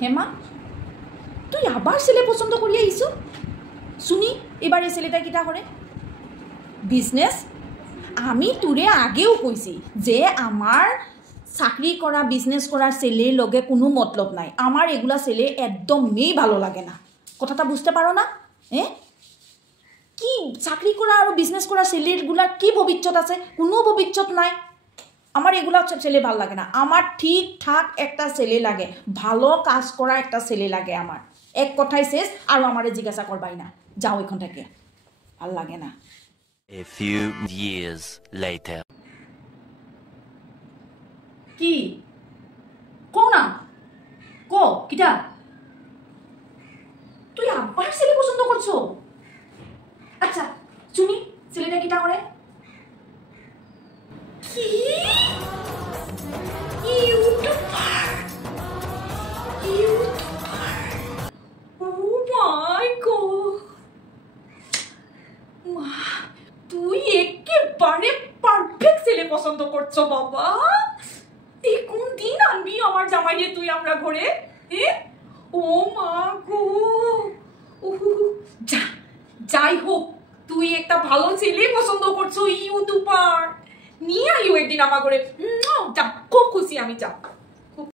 হেমা তুই আবার ছেলে পছন্দ করিয়া আইছো শুনি এবারে ছেলেটা কিটা করে বিজনেস আমি তোরে আগেও কইছি যে আমার চাকরি করা বিজনেস করা ছেলের লগে কোনো মতলব নাই আমার এগুলা ছেলে একদমই ভালো লাগে না কথাটা বুঝতে পারো না কি চাকরি করা আর বিজনেস করা ছেলেগুলা কি ভবিষ্যৎ আছে কোনো ভবিষ্যৎ নাই আমার এগুলা ছেলে ভালো লাগে না আমার ঠিকঠাক একটা ছেলে লাগে ভালো কাজ করা একটা ছেলে লাগে আমার এক কথাই শেষ আর আমারে জিজ্ঞাসা করবাই না যাও এখান থেকে ভাল লাগে না A few years later কি কো না কো কিটা তুই আবার ছেলে পছন্দ করছো আচ্ছা শুনি ছেলেটা কিটা করে কি ইউটিউবার ও মাই গড মা তুই একেবারে পারফেক্ট ছেলে পছন্দ করছো বাবা কোন দিন আনবি আমার জামাইয়ে তুই আমরা ঘরে ও মা গো যাই হোক তুই একটা ভালো ছেলে পছন্দ করছো ইউটিউবার নিয়ে আইও একদিন আমার ঘরে যা খুব খুশি আমি যা